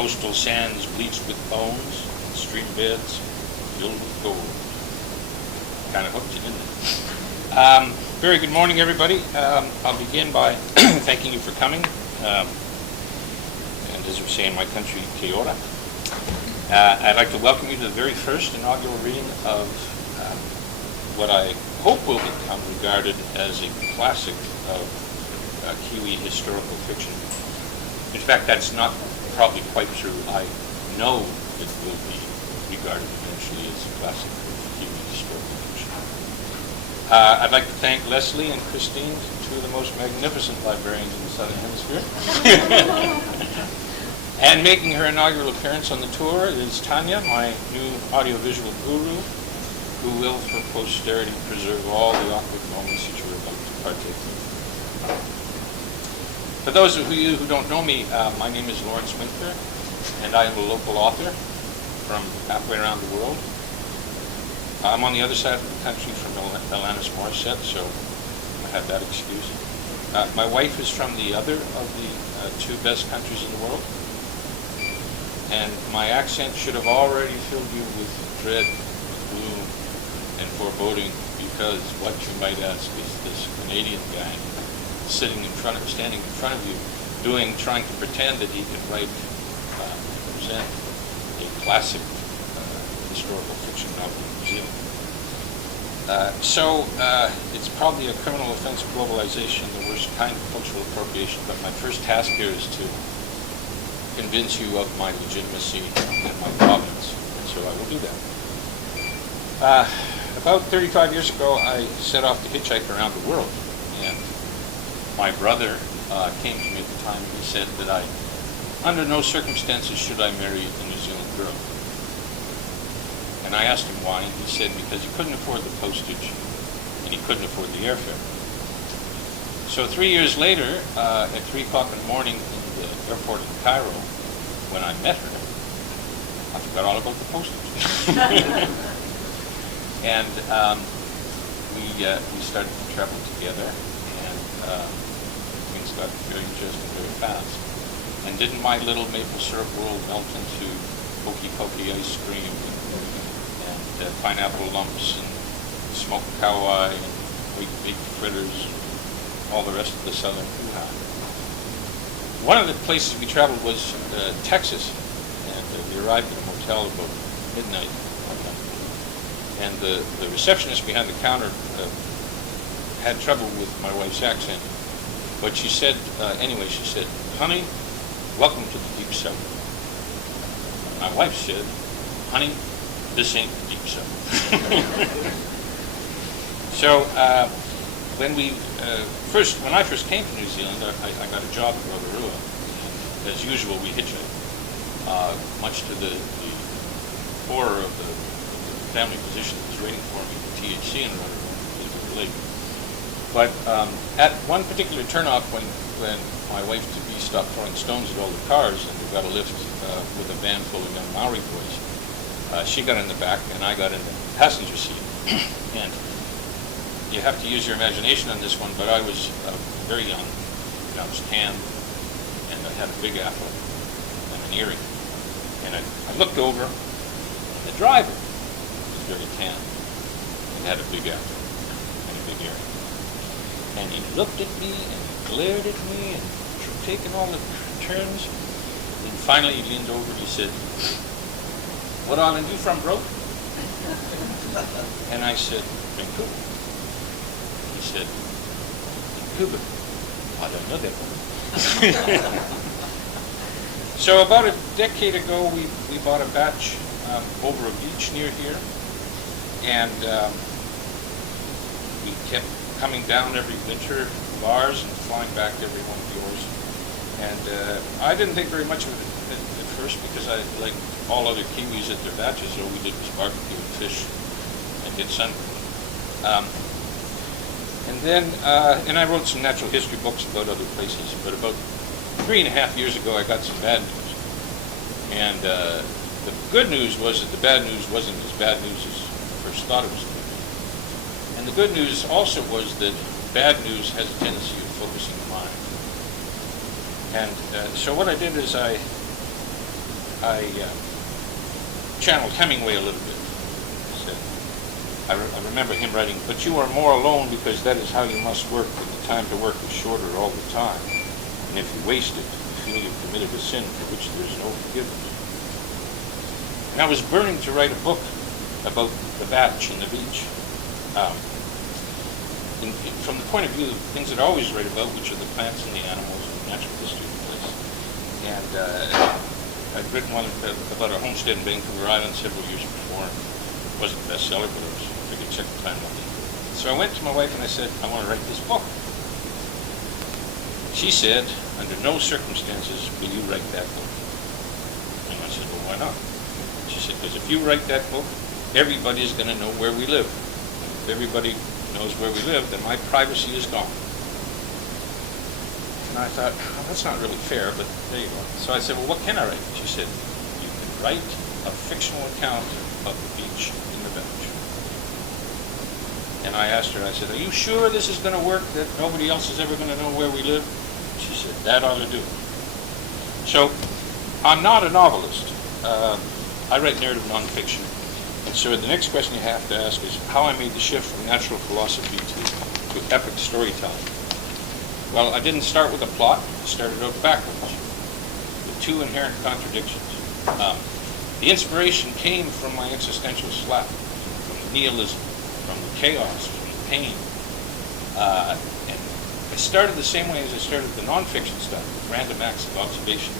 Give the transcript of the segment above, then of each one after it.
coastal sands bleached with bones, and stream beds filled with gold. Kind of hooked you, didn't it? Very good morning, everybody. I'll begin by thanking you for coming. And as we say in my country, kia ora. I'd like to welcome you to the very first inaugural reading of what I hope will become regarded as a classic of Kiwi historical fiction. In fact, that's not probably quite true. I know it will be regarded eventually as a classic of Kiwi historical fiction. I'd like to thank Leslie and Christine, two of the most magnificent librarians in the Southern Hemisphere. And making her inaugural appearance on the tour is Tanya, my new audiovisual guru, who will, for posterity, preserve all the awkward moments that you're about to partake in. For those of you who don't know me, my name is Lawrence Winkler, and I am a local author from halfway around the world. I'm on the other side of the country from Alanis Morissette, so I have that excuse. My wife is from the other of the two best countries in the world, and my accent should have already filled you with dread, gloom, and foreboding, because what you might ask is this Canadian guy standing in front of you, trying to pretend that he can present a classic historical fiction novel in New Zealand. So it's probably a criminal offense of globalization, the worst kind of cultural appropriation, but my first task here is to convince you of my legitimacy and my provenance, and so I will do that. About 35 years ago, I set off to hitchhike around the world, and my brother came to me at the time and he said that under no circumstances should I marry a New Zealand girl. And I asked him why, and he said because he couldn't afford the postage and he couldn't afford the airfare. So 3 years later, at 3 o'clock in the morning in the airport in Cairo, when I met her, I forgot all about the postage. And we started to travel together, and things got very interesting very fast. And didn't my little maple syrup world melt into pokey ice cream and pineapple lumps and smoked cow eye and baked fritters, all the rest of the southern hoo-ha. One of the places we traveled was Texas, and we arrived at a motel about midnight one night. And the receptionist behind the counter had trouble with my wife's accent, but she said, anyway, she said, "Honey, welcome to the Deep South." My wife said, "Honey, this ain't the Deep South." So when I first came to New Zealand, I got a job at Rotorua, and as usual, we hitchhiked, much to the horror of the family physician that was waiting for me at THC in Rotorua, because we were late. But at one particular turnoff, when my wife-to-be stopped throwing stones at all the cars, and we got a lift with a van full of young Maori boys, she got in the back, and I got in the passenger seat. And you have to use your imagination on this one, but I was very young, and I was tan, and I had a big afro and an earring. And I looked over, and the driver was very tan and had a big afro and a big earring. And he looked at me and glared at me and taking all the turns. And finally he leaned over and he said, "What island you from, bro?" And I said, "Vancouver." He said, "Vancouver? I don't know that one." So about a decade ago, we bought a batch over a beach near here, and we kept coming down every winter of ours and flying back every one of yours. And I didn't think very much of it at first, because I, like all other Kiwis at their batches, all we did was barbecue and fish and get sunburned. And then, and I wrote some natural history books about other places, but about 3.5 years ago I got some bad news. And the good news was that the bad news wasn't as bad news as I first thought it was going to be. And the good news also was that bad news has a tendency of focusing the mind. And so what I did is I I channeled Hemingway a little bit. He said, I remember him writing, "But you are more alone because that is how you must work, and the time to work is shorter all the time. And if you waste it, you feel you've committed a sin for which there is no forgiveness." And I was burning to write a book about the batch and the beach. From the point of view of things that I always write about, which are the plants and the animals and the natural history of the place. And I'd written one about a homestead in Vancouver Island several years before. It wasn't a bestseller, but I figured check the time out. So I went to my wife and I said, "I want to write this book." She said, "Under no circumstances will you write that book." And I said, "Well, why not?" She said, "Because if you write that book, everybody's going to know where we live. If everybody knows where we live, then my privacy is gone." And I thought, well, that's not really fair, but there you go. So I said, "Well, what can I write?" She said, "You can write a fictional account of the beach in the village." And I asked her, I said, "Are you sure this is going to work, that nobody else is ever going to know where we live?" She said, "That ought to do it." So I'm not a novelist. I write narrative nonfiction. And so the next question you have to ask is how I made the shift from natural philosophy to epic storytelling. Well, I didn't start with a plot. I started out backwards with two inherent contradictions. The inspiration came from my existential slap, from the nihilism, from the chaos, from the pain. And I started the same way as I started the nonfiction stuff, with random acts of observation.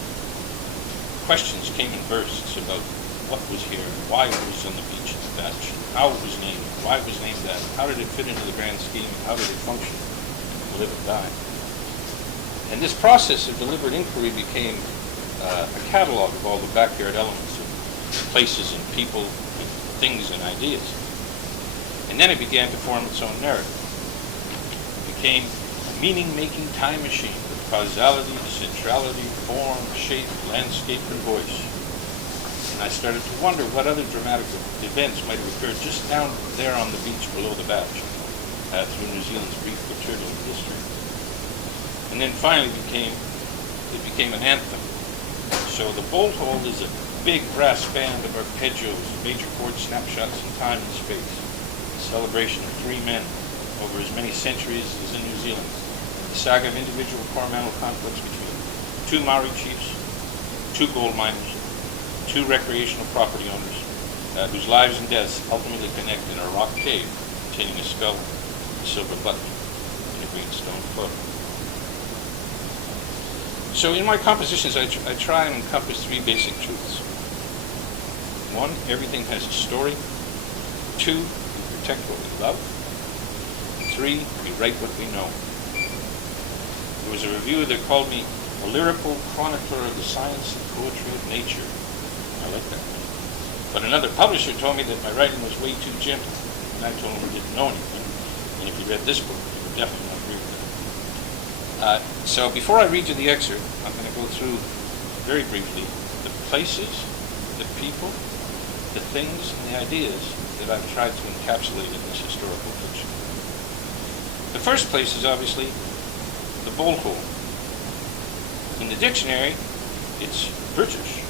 Questions came in bursts about what was here, why it was on the beach at the batch, how it was named, why it was named that, how did it fit into the grand scheme, how did it function, live and die. And this process of deliberate inquiry became a catalog of all the backyard elements of places and people, and things and ideas. And then it began to form its own narrative. It became a meaning-making time machine with causality, centrality, form, shape, landscape, and voice. And I started to wonder what other dramatic events might have occurred just down there on the beach below the batch, through New Zealand's brief but turbulent history. And then finally it became an anthem. So the bolt hole is a big brass band of arpeggios, major chord snapshots in time and space, a celebration of three men over as many centuries as in New Zealand, a saga of individual coromandel conflicts between two Maori chiefs, two gold miners, two recreational property owners, whose lives and deaths ultimately connect in a rock cave containing a skull, a silver button, and a green stone float. So in my compositions, I try and encompass three basic truths. One, everything has a story. Two, we protect what we love. And three, we write what we know. There was a reviewer that called me a lyrical chronicler of the science and poetry of nature. I like that. But another publisher told me that my writing was way too gentle, and I told him I didn't know anything. And if you read this book, you would definitely not agree with that. So before I read you the excerpt, I'm going to go through very briefly the places, the people, the things, and the ideas that I've tried to encapsulate in this historical fiction. The first place is obviously the bolt hole. In the dictionary, it's British,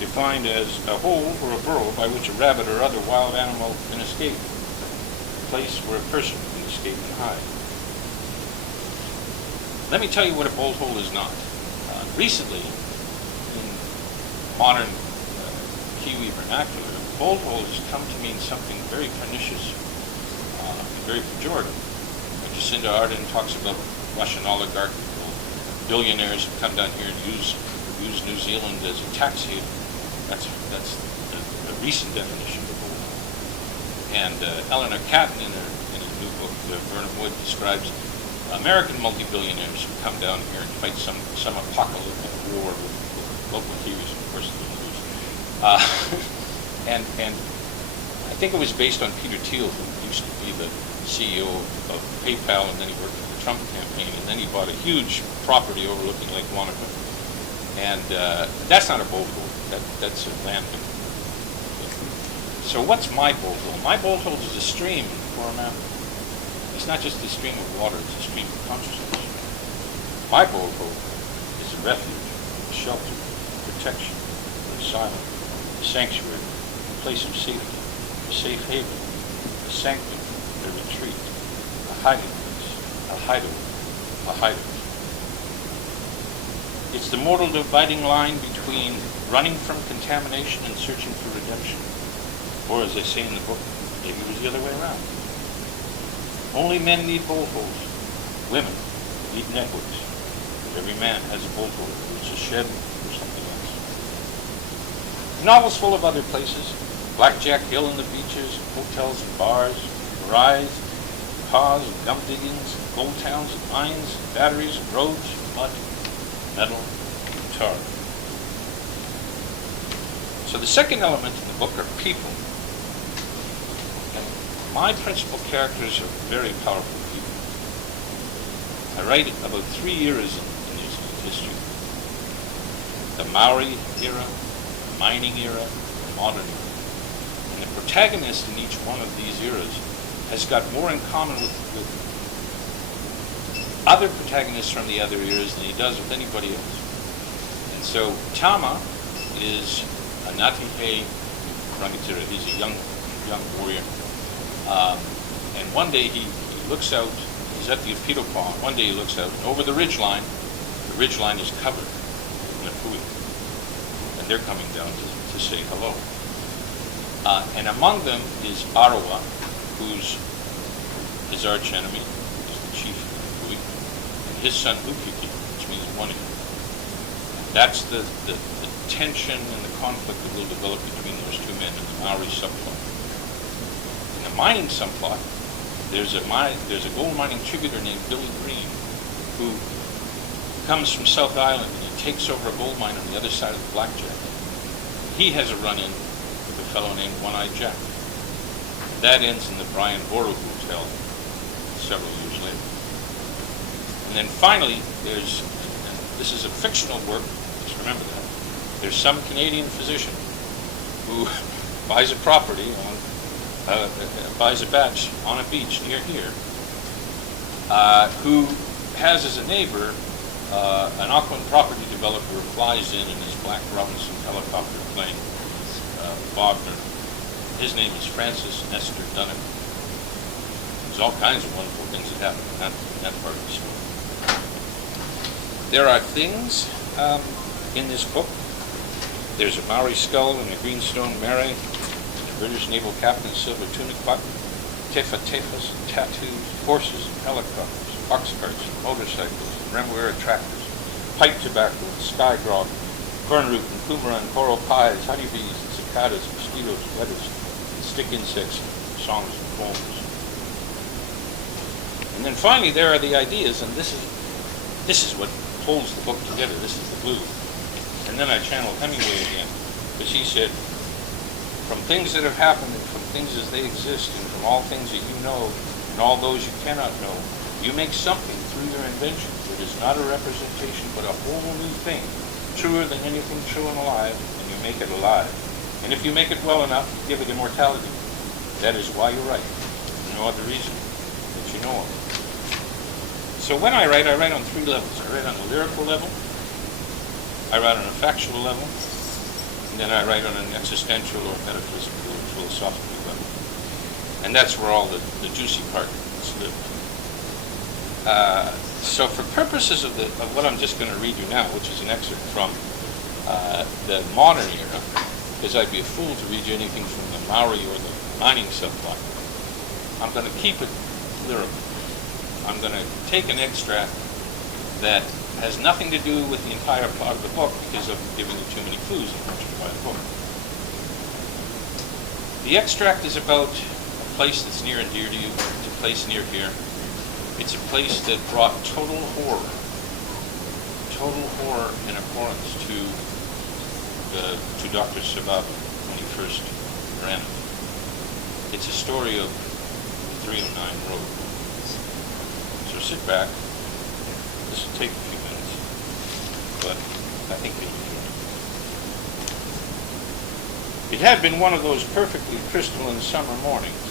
defined as a hole or a burrow by which a rabbit or other wild animal can escape, a place where a person can escape and hide. Let me tell you what a bolt hole is not. Recently, in modern Kiwi vernacular, bolt hole has come to mean something very pernicious, very pejorative. When Jacinda Ardern talks about Russian oligarch billionaires who come down here and use New Zealand as a tax haven, that's the recent definition of bolt hole. And Eleanor Catton, in a new book, Burnham Wood, describes American multi-billionaires who come down here and fight some apocalyptic war with local Kiwis, of course, they lose. And I think it was based on Peter Thiel, who used to be the CEO of PayPal, and then he worked for the Trump campaign, and then he bought a huge property overlooking Lake Wanaka. And that's not a bolt hole. That's a landing. So what's my bolt hole? My bolt hole is a stream in Coromandel. It's not just a stream of water, it's a stream of consciousness. My bolt hole is a refuge, a shelter, protection, a asylum, a sanctuary, a place of safety, a safe haven, a sanctum, a retreat, a hiding place, a hideaway, a hideout. It's the mortal dividing line between running from contamination and searching for redemption. Or as I say in the book, maybe it was the other way around. Only men need bolt holes. Women need networks. Every man has a bolt hole. It's a shed or something else. The novel's full of other places. Blackjack Hill and the beaches, hotels and bars, rise, cause, gum diggings, gold towns and mines, batteries and roads, mud, metal, and tar. So the second element in the book are people. And my principal characters are very powerful people. I write about 3 eras in New Zealand history. The Maori era, the mining era, the modern era. And the protagonist in each one of these eras has got more in common with other protagonists from the other eras than he does with anybody else. And so Tama is a Ngāti Rangatira. He's a young warrior. And one day he looks out, he's at the Apito Pond, one day he looks out, and over the ridge line is covered in a pui. And they're coming down to say hello. And among them is Arawa, who's his arch enemy, who's the chief of the pui, and his son Ukiki, which means one ear. That's the tension and the conflict that will develop between those two men in the Maori subplot. In the mining subplot, there's a gold mining tributor named Billy Green who comes from South Island and he takes over a gold mine on the other side of the Blackjack. He has a run-in with a fellow named One-Eyed Jack. That ends in the Brian Boru Hotel several years later. And then finally, this is a fictional work, just remember that. There's some Canadian physician who buys a property buys a batch on a beach near here, who has as a neighbor an Auckland property developer who flies in his Black Robinson helicopter plane, Wagner. His name is Francis Nestor Dunham. There's all kinds of wonderful things that happen in that part of the story. There are things in this book. There's a Maori skull and a greenstone mare, a British naval captain's silver tunic button, tefa-tefas, tattoos, horses and helicopters, box carts, motorcycles, Remuera tractors, pipe tobacco and sky grog, corn root and kumara and coral pies, honeybees and cicadas, mosquitoes, weathers, and stick insects, songs and poems. And then finally there are the ideas, and this is what holds the book together. This is the glue. And then I channeled Hemingway again, because he said, from things that have happened and from things as they exist and from all things that you know and all those you cannot know, you make something through your invention that is not a representation but a whole new thing, truer than anything true and alive, and you make it alive. And if you make it well enough, you give it immortality. That is why you write. No other reason that you know of. So when I write on 3 levels. I write on the lyrical level, I write on a factual level, and then I write on an existential or metaphysical or philosophical level. And that's where all the juicy part is lived. So for purposes of what I'm just going to read you now, which is an excerpt from the modern era, because I'd be a fool to read you anything from the Maori or the mining subplot, I'm going to keep it lyrical. I'm going to take an extract that has nothing to do with the entire plot of the book because I'm giving you too many clues in order to buy the book. The extract is about a place that's near and dear to you. It's a place near here. It's a place that brought total horror and abhorrence to Dr. Sababa when he first ran it. It's a story of the 309 road. So sit back. This will take a few minutes, but I think you'll enjoy it. It had been one of those perfectly crystalline summer mornings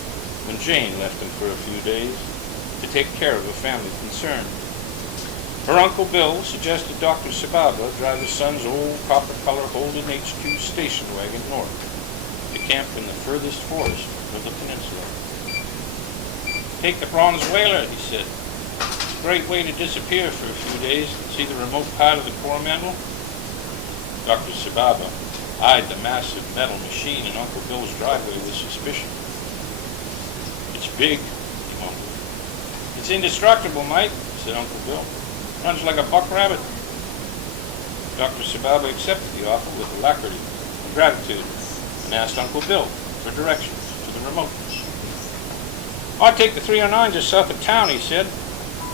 when Jane left him for a few days to take care of a family concern. Her Uncle Bill suggested Dr. Sababa drive his son's old copper-color Holden H2 station wagon north to camp in the furthest forest of the peninsula. "Take the bronze whaler," he said. "It's a great way to disappear for a few days and see the remote part of the Coromandel." Dr. Sababa eyed the massive metal machine in Uncle Bill's driveway with suspicion. "It's big," he mumbled. "It's indestructible, mate," said Uncle Bill. "Runs like a buck rabbit." Dr. Sababa accepted the offer with alacrity and gratitude and asked Uncle Bill for directions to the remoteness. "I'll take the 309 just south of town," he said.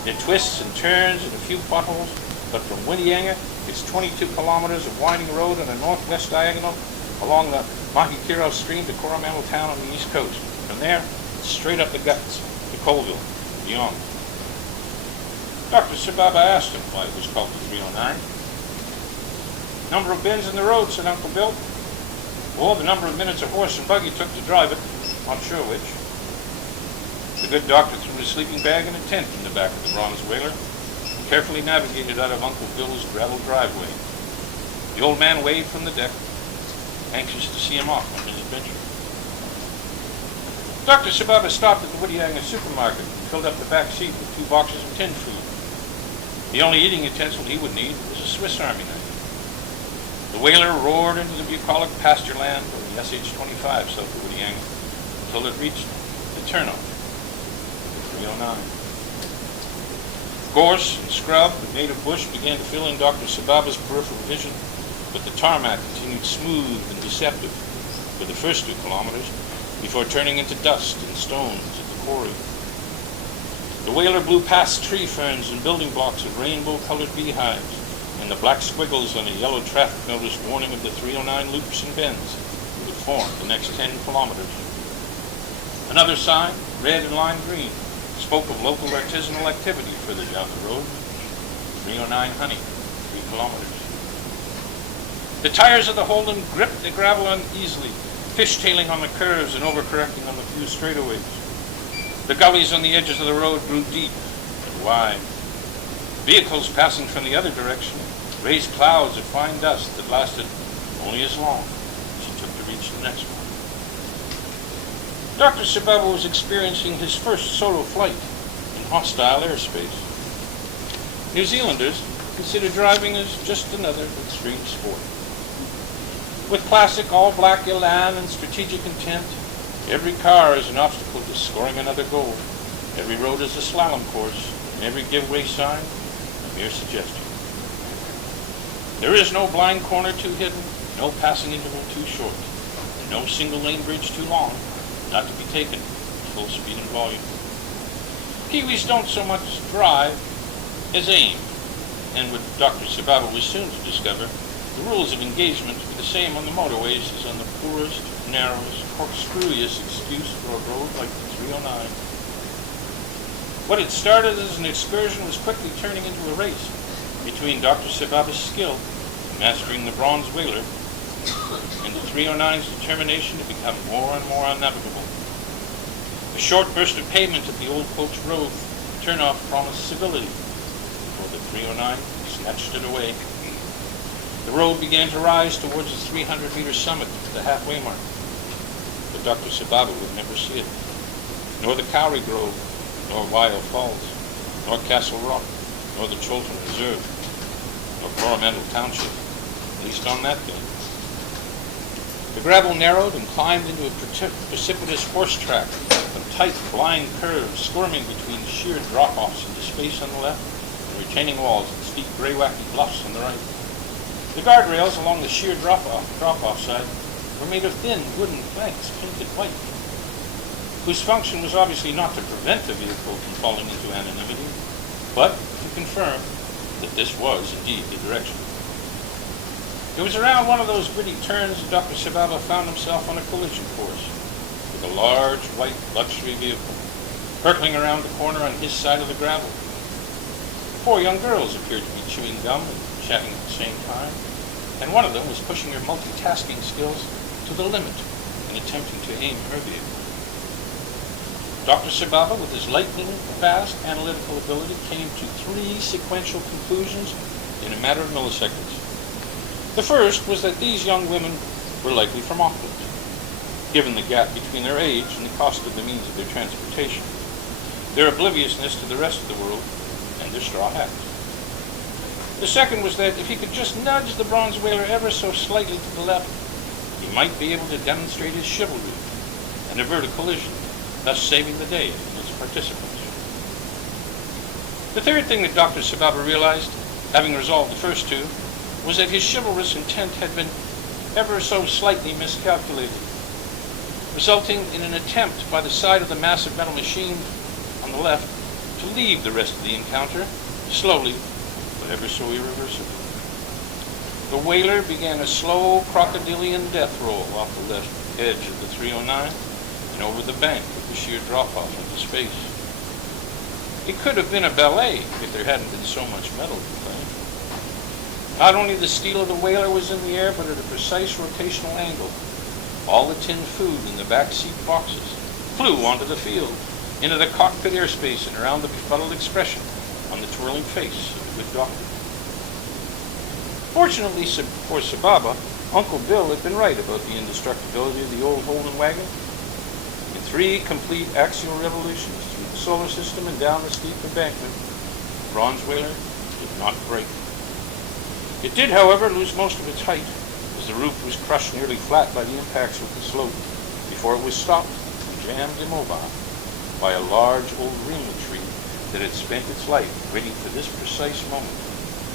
"It twists and turns and a few potholes, but from Whitianga, it's 22 kilometers of winding road on a northwest diagonal along the Mahikiro stream to Coromandel town on the east coast. From there, it's straight up the guts to Colville, beyond." Dr. Sababa asked him why it was called the 309. "Number of bends in the road," said Uncle Bill. "Or the number of minutes a horse and buggy took to drive it. Not sure which." The good doctor threw his sleeping bag and a tent in the back of the bronze whaler and carefully navigated out of Uncle Bill's gravel driveway. The old man waved from the deck, anxious to see him off on his adventure. Dr. Sababa stopped at the Whitianga supermarket and filled up the back seat with 2 boxes of tin food. The only eating utensil he would need was a Swiss Army knife. The whaler roared into the bucolic pasture land on the SH-25 south of Whitianga until it reached the turnoff, the 309. Gorse and scrub and native bush began to fill in Dr. Sababa's peripheral vision, but the tarmac continued smooth and deceptive for the first 2 kilometers before turning into dust and stones at the quarry. The whaler blew past tree ferns and building blocks of rainbow-colored beehives, and the black squiggles on a yellow traffic notice warning of the 309 loops and bends would form the next 10 kilometers. Another sign, red and lime green, spoke of local artisanal activity further down the road. 309 Honey, 3 kilometers. The tires of the Holden gripped the gravel uneasily, fishtailing on the curves and overcorrecting on the few straightaways. The gullies on the edges of the road grew deep and wide. Vehicles passing from the other direction raised clouds of fine dust that lasted only as long as it took to reach the next one. Dr. Sababa was experiencing his first solo flight in hostile airspace. New Zealanders consider driving as just another extreme sport. With classic all-black elan and strategic intent, every car is an obstacle to scoring another goal. Every road is a slalom course, and every giveaway sign a mere suggestion. There is no blind corner too hidden, no passing interval too short, and no single lane bridge too long, not to be taken at full speed and volume. Kiwis don't so much drive as aim, and what Dr. Sababa was soon to discover, the rules of engagement were the same on the motorways as on the poorest, narrowest, corkscrewiest excuse for a road like the 309. What had started as an excursion was quickly turning into a race between Dr. Sababa's skill in mastering the bronze whaler and the 309's determination to become more and more unnavigable. A short burst of pavement at the Old Coach Road turnoff promised civility, before the 309 snatched it away. The road began to rise towards the 300-meter summit at the halfway mark, but Dr. Sababa would never see it, nor the Cowrie Grove, nor Wyo Falls, nor Castle Rock, nor the Chiltern Reserve, nor Coromandel Township, at least on that day. The gravel narrowed and climbed into a precipitous horse track of tight, blind curves, squirming between sheer drop-offs into space on the left and retaining walls and steep gray-wacky bluffs on the right. The guardrails along the sheer drop-off side were made of thin wooden planks painted white, whose function was obviously not to prevent the vehicle from falling into anonymity, but to confirm that this was indeed the direction. It was around one of those gritty turns that Dr. Sababa found himself on a collision course with a large white luxury vehicle, hurtling around the corner on his side of the gravel. 4 young girls appeared to be chewing gum and chatting at the same time, and one of them was pushing her multitasking skills to the limit in attempting to aim her vehicle. Dr. Sababa, with his lightning-fast analytical ability, came to 3 sequential conclusions in a matter of milliseconds. The first was that these young women were likely from Auckland, given the gap between their age and the cost of the means of their transportation, their obliviousness to the rest of the world, and their straw hats. The second was that if he could just nudge the bronze whaler ever so slightly to the left, he might be able to demonstrate his chivalry and avert a collision, thus saving the day for its participants. The third thing that Dr. Sababa realized, having resolved the first 2, was that his chivalrous intent had been ever so slightly miscalculated, resulting in an attempt by the side of the massive metal machine on the left to leave the rest of the encounter, slowly, but ever so irreversibly. The whaler began a slow crocodilian death roll off the left edge of the 309 and over the bank with the sheer drop-off into space. It could have been a ballet if there hadn't been so much metal to play. Not only the steel of the whaler was in the air, but at a precise rotational angle. All the tinned food in the back seat boxes flew onto the field, into the cockpit airspace, and around the befuddled expression on the twirling face of the good doctor. Fortunately for Sababa, Uncle Bill had been right about the indestructibility of the old Holden wagon. In 3 complete axial revolutions through the solar system and down the steep embankment, the bronze whaler did not break. It did, however, lose most of its height, as the roof was crushed nearly flat by the impacts with the slope, before it was stopped and jammed immobile by a large old realm tree that had spent its life waiting for this precise moment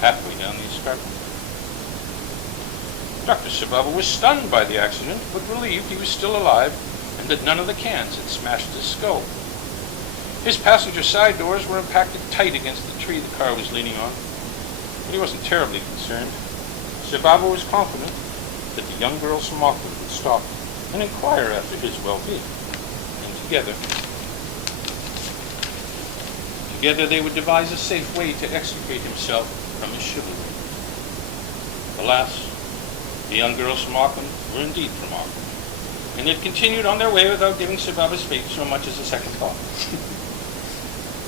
halfway down the escarpment. Dr. Sababa was stunned by the accident, but relieved he was still alive and that none of the cans had smashed his skull. His passenger side doors were impacted tight against the tree the car was leaning on, but he wasn't terribly concerned. Sababa was confident that the young girls from Auckland would stop and inquire after his well-being, and together they would devise a safe way to extricate himself from his chivalry. Alas, the young girls from Auckland were indeed from Auckland, and had continued on their way without giving Sababa's fate so much as a second thought.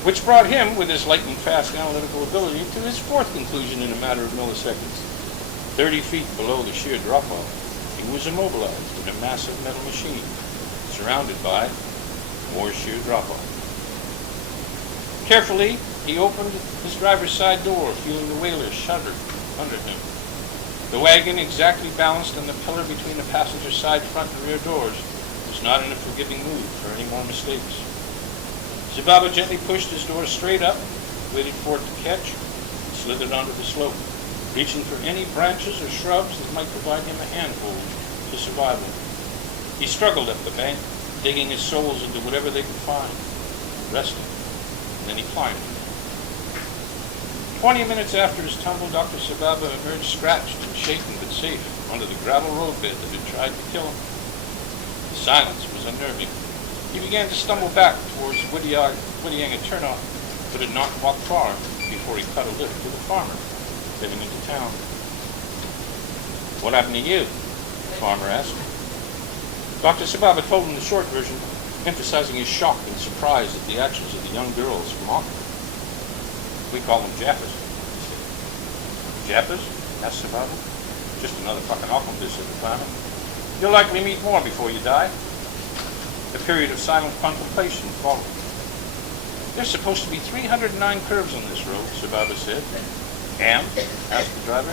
Which brought him, with his lightning-fast analytical ability, to his 4th conclusion in a matter of milliseconds. 30 feet below the sheer drop-off, he was immobilized in a massive metal machine, surrounded by more sheer drop-off. Carefully, he opened his driver's side door, feeling the whaler shudder under him. The wagon, exactly balanced on the pillar between the passenger side front and rear doors, was not in a forgiving mood for any more mistakes. Sababa gently pushed his door straight up, waited for it to catch, and slithered onto the slope, reaching for any branches or shrubs that might provide him a handhold to survival. He struggled up the bank, digging his soles into whatever they could find, resting, and then he climbed. 20 minutes after his tumble, Dr. Sababa emerged scratched and shaken but safe onto the gravel roadbed that had tried to kill him. The silence was unnerving. He began to stumble back towards Whitianga turnoff, but had not walked far before he caught a lift with a farmer heading into town. "What happened to you?" the farmer asked. Dr. Sababa told him the short version, emphasizing his shock and surprise at the actions of the young girls from Auckland. "We call them Jaffas." "Jaffas?" asked Sababa. "Just another fucking Auckland," said the farmer. "You'll likely meet more before you die." A period of silent contemplation followed. "There's supposed to be 309 curves on this road," Sababa said. "And?" asked the driver.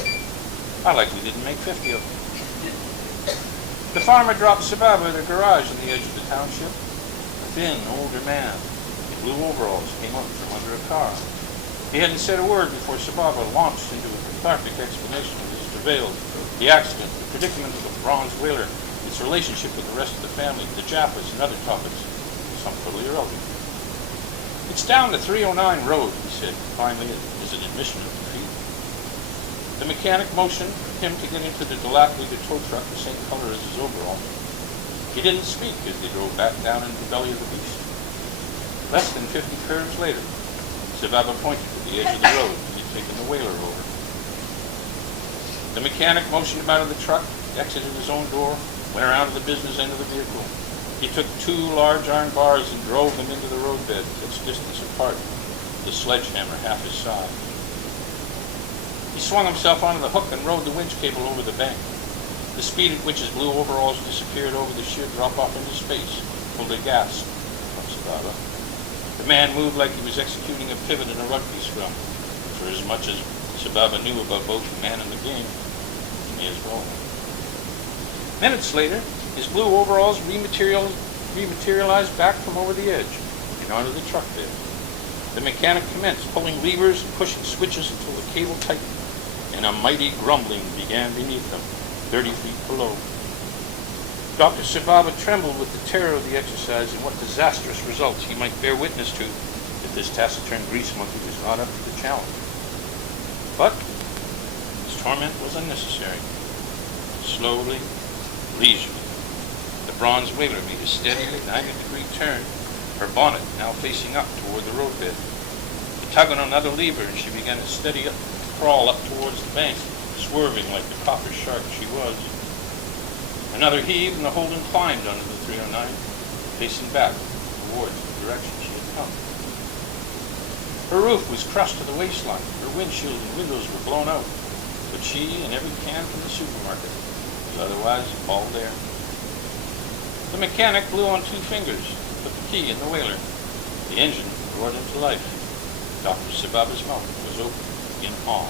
"I likely didn't make 50 of them." The farmer dropped Sababa at a garage on the edge of the township. A thin, older man in blue overalls came up from under a car. He hadn't said a word before Sababa launched into a cathartic explanation of his travails, the accident, the predicament of the bronze whaler, its relationship with the rest of the family, the Jaffas, and other topics, some totally irrelevant. "It's down the 309 road," he said, finally, as an admission of defeat. The mechanic motioned him to get into the dilapidated tow truck the same color as his overall. He didn't speak as they drove back down into the belly of the beast. Less than 50 curves later, Sababa pointed to the edge of the road he had taken the whaler over. The mechanic motioned him out of the truck, exited his own door, went around to the business end of the vehicle. He took 2 large iron bars and drove them into the roadbed, its distance apart, with a sledgehammer half his size. He swung himself onto the hook and rode the winch cable over the bank. The speed at which his blue overalls disappeared over the sheer drop-off into space pulled a gasp from Sababa. The man moved like he was executing a pivot in a rugby scrum. For as much as Sababa knew about both the man and the game, he may as well. Minutes later, his blue overalls rematerialized back from over the edge and onto the truck bed. The mechanic commenced pulling levers and pushing switches until the cable tightened, and a mighty grumbling began beneath them, 30 feet below. Dr. Sababa trembled with the terror of the exercise and what disastrous results he might bear witness to if this taciturn grease monkey was not up to the challenge. But his torment was unnecessary. Slowly, leisurely, the bronze whaler made a steady 90-degree turn, her bonnet now facing up toward the roadbed. He tugged on another lever and she began a steady crawl up towards the bank, swerving like the copper shark she was. Another heave and the Holden climbed under the 309, facing back towards the direction she had come. Her roof was crushed to the waistline, her windshield and windows were blown out, but she and every can from the supermarket was otherwise all there. The mechanic blew on 2 fingers, put the key in the whaler. The engine roared into life. Dr. Sababa's mouth was open in awe.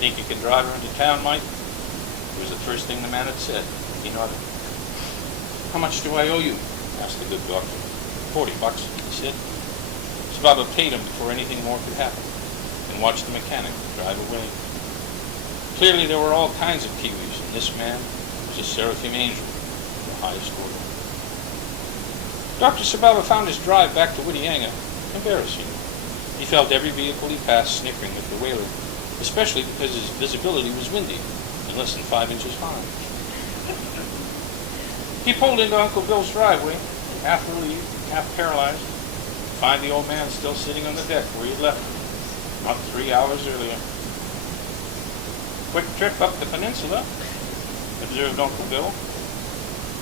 Think you can drive her into town, Mike? It was the first thing the man had said. He nodded. How much do I owe you? Asked the good doctor. $40, he said. Sababa paid him before anything more could happen, and watched the mechanic drive away. Clearly there were all kinds of Kiwis, and this man was a seraphim angel of the highest order. Dr. Sababa found his drive back to Whitianga embarrassing. He felt every vehicle he passed snickering at the whaler, especially because his visibility was windy and less than 5 inches high. He pulled into Uncle Bill's driveway, half relieved, half paralyzed, to find the old man still sitting on the deck where he had left him, not 3 hours earlier. Quick trip up the peninsula, observed Uncle Bill.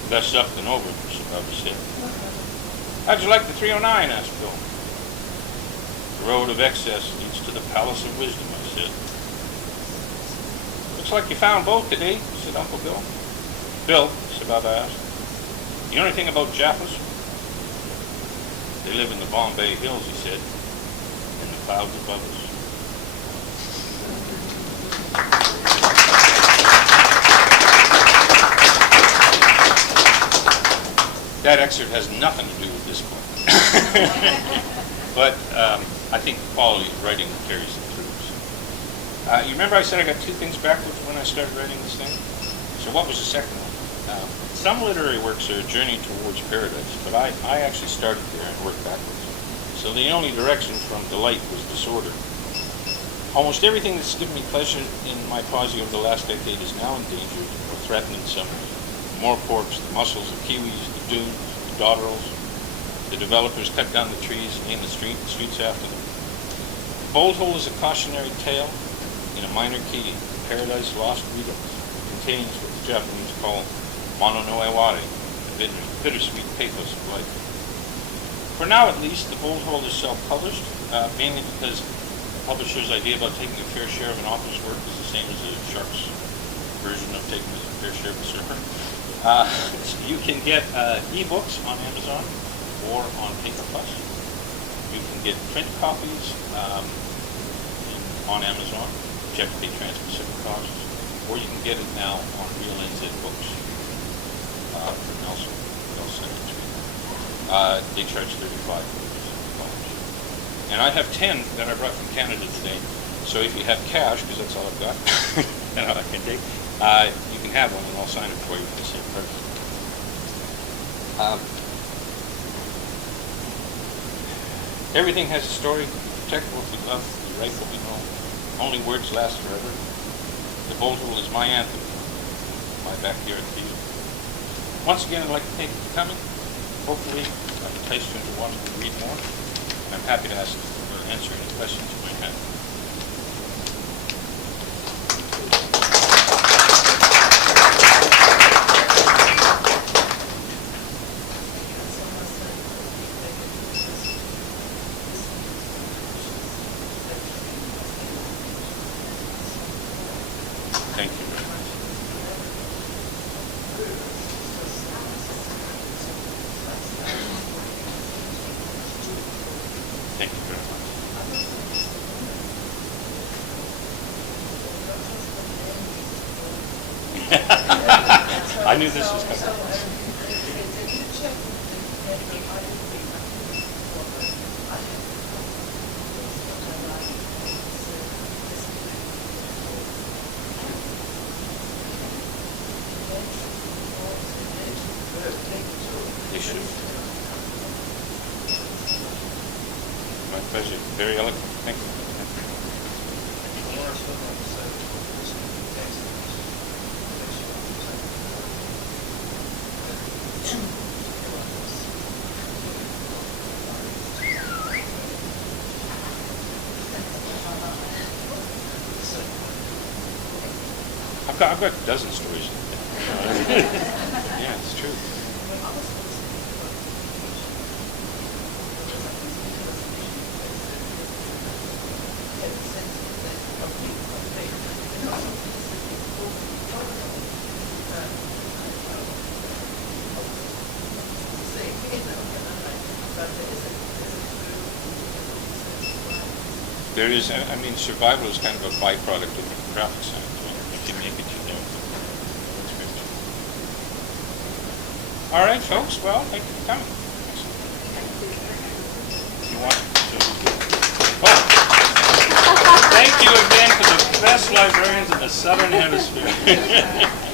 Best up than over, Sababa said. How'd you like the 309? Asked Bill. The road of excess leads to the palace of wisdom, I said. Looks like you found both today, said Uncle Bill. Bill, Sababa asked, you know anything about Jaffas? They live in the Bombay Hills, he said, in the clouds above us. That excerpt has nothing to do with this book. But I think the quality of writing carries it through. You remember I said I got 2 things backwards when I started writing this thing? So what was the second one? Some literary works are a journey towards paradise, but I actually started there and worked backwards. So the only direction from delight was disorder. Almost everything that's given me pleasure in my poesy over the last decade is now endangered or threatened in some way. The moorporks, the mussels, the kiwis, the dunes, the dotterels. The developers cut down the trees and named the streets after them. Bold Hole is a cautionary tale in a minor key, Paradise Lost Redux. It contains what the Japanese call mono no eware, the bittersweet pathos of life. For now, at least, the Bold Hole is self-published, mainly because the publisher's idea about taking a fair share of an author's work is the same as a shark's version of taking a fair share of a surfer. You can get e-books on Amazon or on Paper Plus. You can get print copies on Amazon, which have to pay Trans-Pacific costs, or you can get it now on Real NZ Books for Nelson. They'll send it to you. They charge $35. And I have 10 that I brought from Canada today. So if you have cash, because that's all I've got, and all I can take, you can have one, and I'll sign it for you for the same price. Everything has a story. Protect what we love. We write what we know. Only words last forever. The Bold Hole is my anthem. My backyard theater. Once again, I'd like to thank you for coming. Hopefully, I've enticed you into wanting to read more. And I'm happy to answer any questions you might have. Thank you very much. Thank you very much. I knew this was coming. They should. My pleasure. Very eloquent. Thank you. I've got a dozen stories like that. Yeah, it's true. There is, I mean, survival is kind of a byproduct of graphic science. If you make it, you know. That's great. All right, folks. Well, thank you for coming. You want to? Oh, thank you again for the best librarians in the Southern Hemisphere.